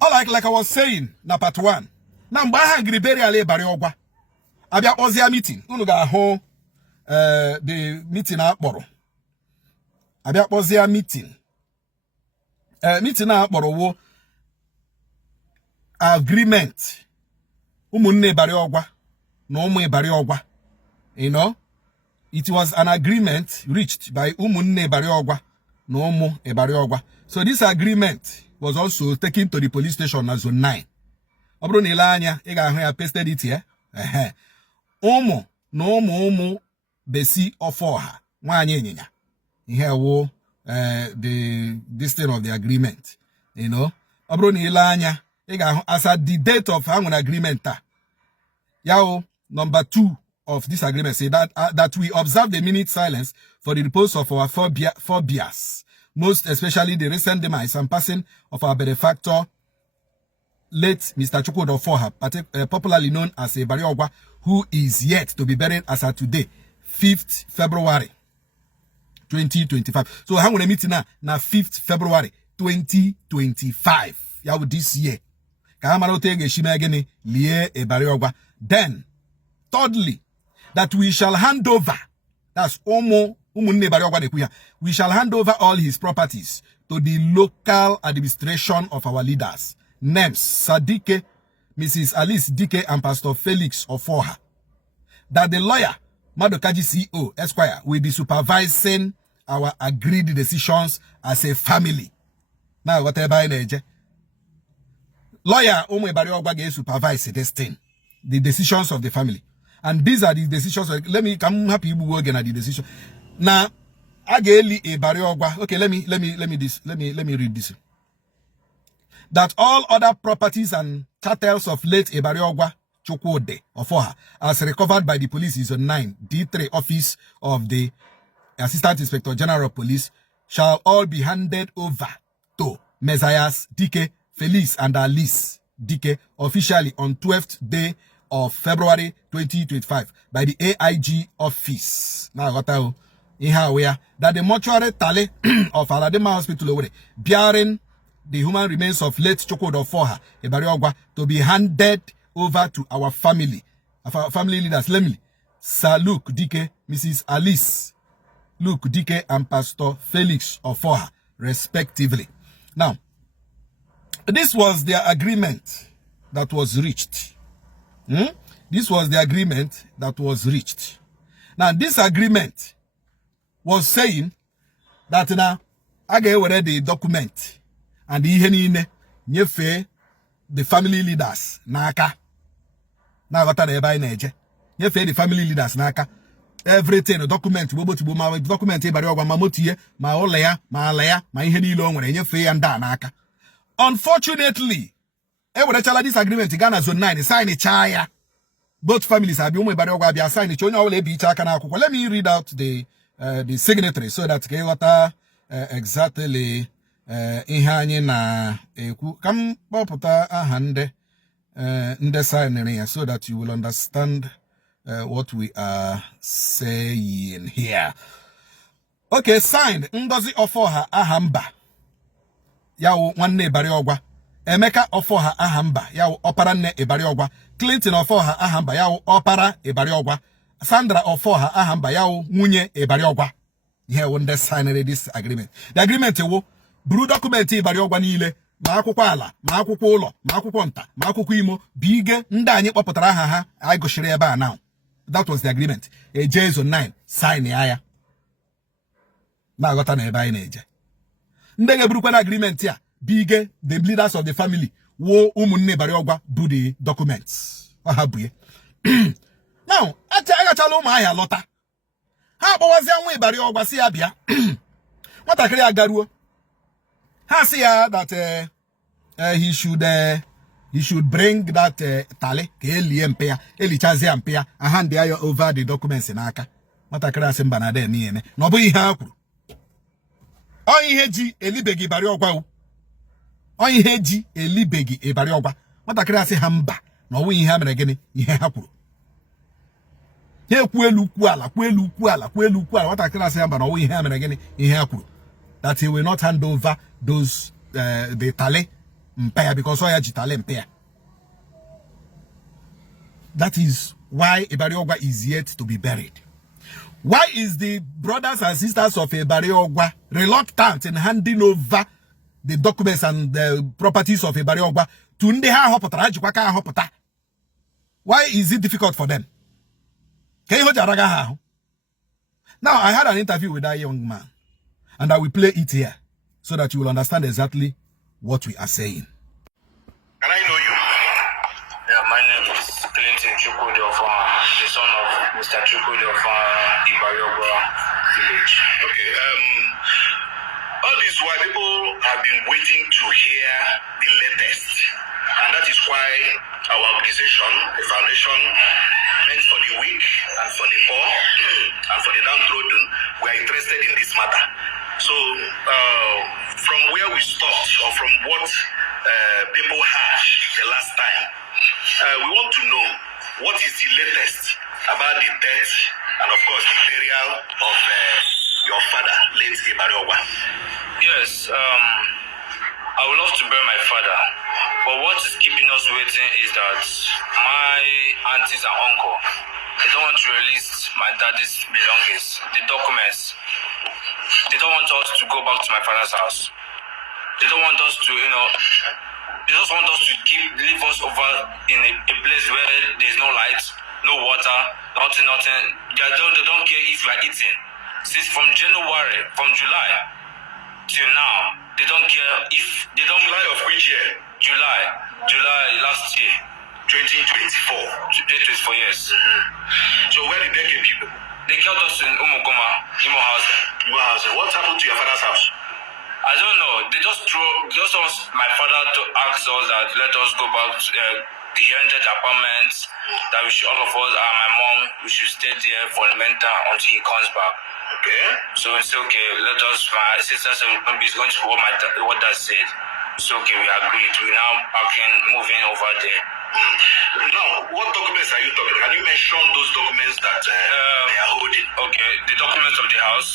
All like I was saying, na part 1. Now, mgbe ha ngiri burial Ibari Ogwa. Abia Ozia meeting. Unu ga home the meeting akporo. Abia Ozia meeting. Meeting akporo wo agreement. Umunne Ibari Ogwa. No umu Ibari Ogwa. You know? It was an agreement reached by Umunne Ibari Ogwa. No umu Ibari Ogwa. So this agreement was also taken to the police station as Zone 9. Obro nilanya, I pasted it here. Omo, no umu besi ofoha. Mwanye nyinya. Here wo this thing of the agreement. You know? Obro nilanya, as at the date of an agreement. Yao, number 2 of this agreement say that we observe the minute silence for the repose of our forebears, most especially the recent demise and passing of our benefactor, late Mr. Chukwudi Oforha, popularly known as Ibari Ogwa, who is yet to be buried as of today, 5th February 2025. So how many meeting now? 5th February 2025. Yaw this year. Then, thirdly, that we shall hand over, that's we shall hand over all his properties to the local administration of our leaders. Names Sadike, Mrs. Alice Dike, and Pastor Felix Oforha. That the lawyer, Madokaji CEO, Esquire, will be supervising our agreed decisions as a family. Now, whatever in age. Lawyer Umu Ibari Ogwa supervise this thing, the decisions of the family. And these are the decisions. Let me come happy you again at the decision. Now, Ageli Ibari Ogwa. Okay, let me read this. That all other properties and chattels of late Ibari Ogwa Chukwudi Oforha, as recovered by the police, is on 9 D3 office of the Assistant Inspector General of Police, shall all be handed over to Messias Dike, Felix, and Alice Dike officially on 12th day of February 2025 by the AIG office. Now, what that the mortuary tally of Aladema Hospital bearing the human remains of late Chukwudi Oforha Ibari Ogwa to be handed over to our family, our family leaders, namely Sir Luke Dike, Mrs. Alice Luke Dike, and Pastor Felix Oforha, respectively. Now, this was their agreement that was reached. This was the agreement that was reached. Now, this agreement was saying that now I get the document and the family leaders naka. Now what are they buying? The family leaders naka. Everything, document, document, unfortunately, this agreement Ghana Zone 9 sign a chaya. Both families have been signed. Let me read out the signatory so that exactly so that you will understand what we are saying here. Okay, signed Ngozi Oforha Ahamba. Yawo nwanne Ibari Ogwa. Emeka Oforha Ahamba. Yawo opara nne Ibari Ogwa. Clinton Oforha Ahamba. Yawo opara Ibari Ogwa. Sandra Oforha Ahamba. Yawo nwunye Ibari Ogwa. Here when they signed this agreement. The agreement wo buru document Ibari Ogwa niile. Ma akwụkwọ ala, ma akwụkwọ ụlọ, ma akwụkwọ nta, ma akwụkwọ imo, bige ndị anyị kpọpụtara aha ha anyị goshiri ebe a now. That was the agreement. Eje Zone 9 sign ya. Na agota na ebe anyị na-eje. Ndị ga-eburukwa na agreement ya bige the leaders of the family wo ụmụnne Ibari Ogwa bu the documents. Ha buye. Now, agachala ụmụ ahịa lọta. Ha akpọwazi nwa Ibari Ogwa si ya bịa. Nwatakịrị agaruo. Ha say that he should bring that tally elichazi ampia and hand over the documents in aka. Matakara simba na de nieme. No bu ihe akwuru. O ihe ji elibegi Ibari Ogwa o. O ihe ji elibegi Ibari Ogwa. Matakara say hamba. No bu ihe amere gini ihe akwuru. Ye kwelu kwu ala, kwelu kwu ala, kwelu kwu ala. Matakara say hamba no bu ihe amere gini ihe akwuru. That he will not hand over those the tally Mpaya because Oya Jitale Mpaya. That is why Ibariogwa is yet to be buried. Why is the brothers and sisters of Ibariogwa reluctant in handing over the documents and the properties of Ibariogwa to Ndeha Hopota, Jukwaka Hopota? Why is it difficult for them? Now, I had an interview with that young man, and I will play it here so that you will understand exactly what we are saying. Can I know you? Yeah, my name is Clinton Chukwudi of the son of Mr. Chukwudi of Ibariogwa village. Okay, all this while people have been waiting to hear the latest, and that is why our organization, the foundation, meant for the weak and for the poor and for the downtrodden, we are interested in this matter. So, from where we stopped, or from what people had the last time, we want to know what is the latest about the death and, of course, the burial of your father, late Ibariogwa. Yes, I would love to bury my father, but what is keeping us waiting is that my aunties and uncle, they don't want to release my daddy's belongings, the documents. They don't want us to go back to my father's house. They don't want us to, they just want us to leave us over in a place where there's no light, no water, nothing. They don't care if we are eating. Since from July till now, they don't care if they don't. July of which year? July last year. 2024. 2024, yes. So where did they get people? They killed us in Umugoma, Imo House. What happened to your father's house? I don't know. They just want my father to ask us that let us go back to the rented apartments, that we should, all of us and my mom, we should stay there for the mentor until he comes back. Okay. So it's okay. Let us, my sister said maybe it's going to what that said. It's okay, we agreed. We're now moving over there. Now, what documents are you talking about? Can you mention those documents that they are holding? Okay, the documents of the house,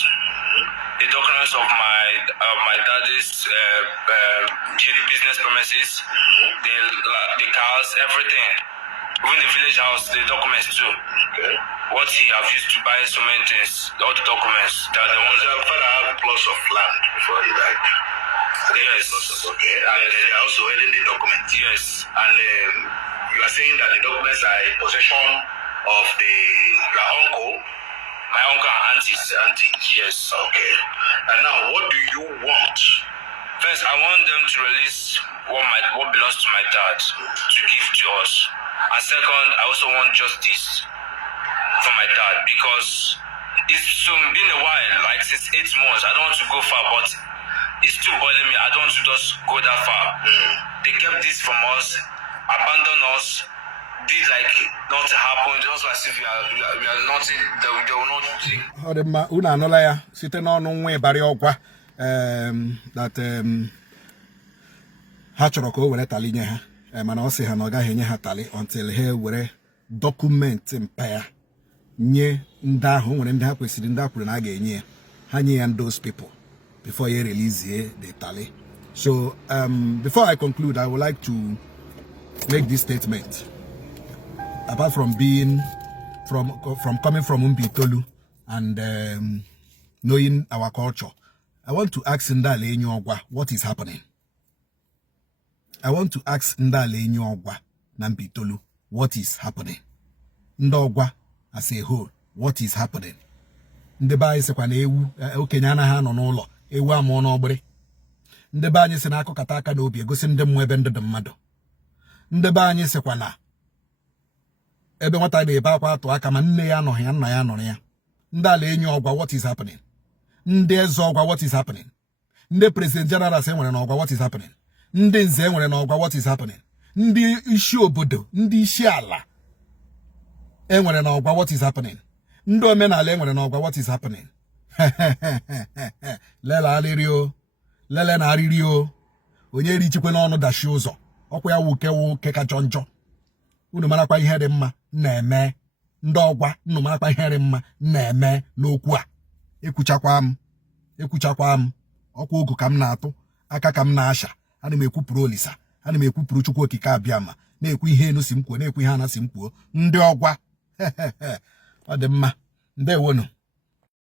the documents of my daddy's business premises, the cars, everything. Even the village house, the documents too. Okay. What he have used to buy so many things, all the documents. That the ones your father have plots of land before he died. Yes. Okay. And they are also holding the documents. Yes. And you are saying that the documents are in possession of your uncle. My uncle and aunties. Yes. Okay. And now, what do you want? First, I want them to release what belongs to my dad to give to us. And second, I also want justice for my dad because it's been a while, like since 8 months. I don't want to go far, but it's still bothering me. I don't want to just go that far. They kept this from us, abandoned us, did like nothing happened, just as if we are nothing, they will not think. Una anolaya, site n'ọnụ nwa Ibariogwa that ha chọrọ ka o were tali nye ha, mana ọ sị ha na ọ gaghị enye ha tali until ha were document mpaya nye ndị ahụ, nwere ndị ha kwesịrị, ndị ha kwuru na a ga-enye ha nye ya those people before you release the tally. So before I conclude, I would like to make this statement. Apart from being coming from Umbitolu and knowing our culture, I want to ask Ndale Nyogwa what is happening. I want to ask Ndale Nyogwa Nambitolu what is happening. Ndogwa as a whole, what is happening? Ndeba isekwa na ewu okenye anaghị anọ n'ụlọ, ewu amụọ n'ọgbịrị. Ndebe anyị si na akụkata aka n'obi egosi ndị mmụọ ebe ndị dị mmadụ. Ndebe anyị sikwa na ebe nwata na-ebe akwa atụ aka ma nne ya anọghị ya, nna ya nọrọ ya. Ndị ala enyi ọgwa what is happening? Ndị eze ọgwa what is happening? Ndị president general se nwere n'ọgwa what is happening? Ndị nze nwere n'ọgwa what is happening? Ndị isi obodo, ndị isi ala enwere n'ọgwa what is happening? Ndị omenala enwere n'ọgwa what is happening? Lele alịrịo, lele na arịrịo, onye richikwe n'ọnụ dashi ụzọ, ọkwa ya wuke kacha njọ. Unu marakwa ihe dị mma na-eme. Ndị ọgwa, unu marakwa ihe dị mma na-eme n'okwu a. Ekwuchakwa m, ọkwa ogu ka m na-atụ, aka ka m na-asha, ana m ekwupụrụ Olisa, ana m ekwupụrụ Chukwu okike abịama na-ekwu ihe enu si m kwuo na-ekwu ihe ana si m kwuo ndị ọgwa ọ dị mma ndewonu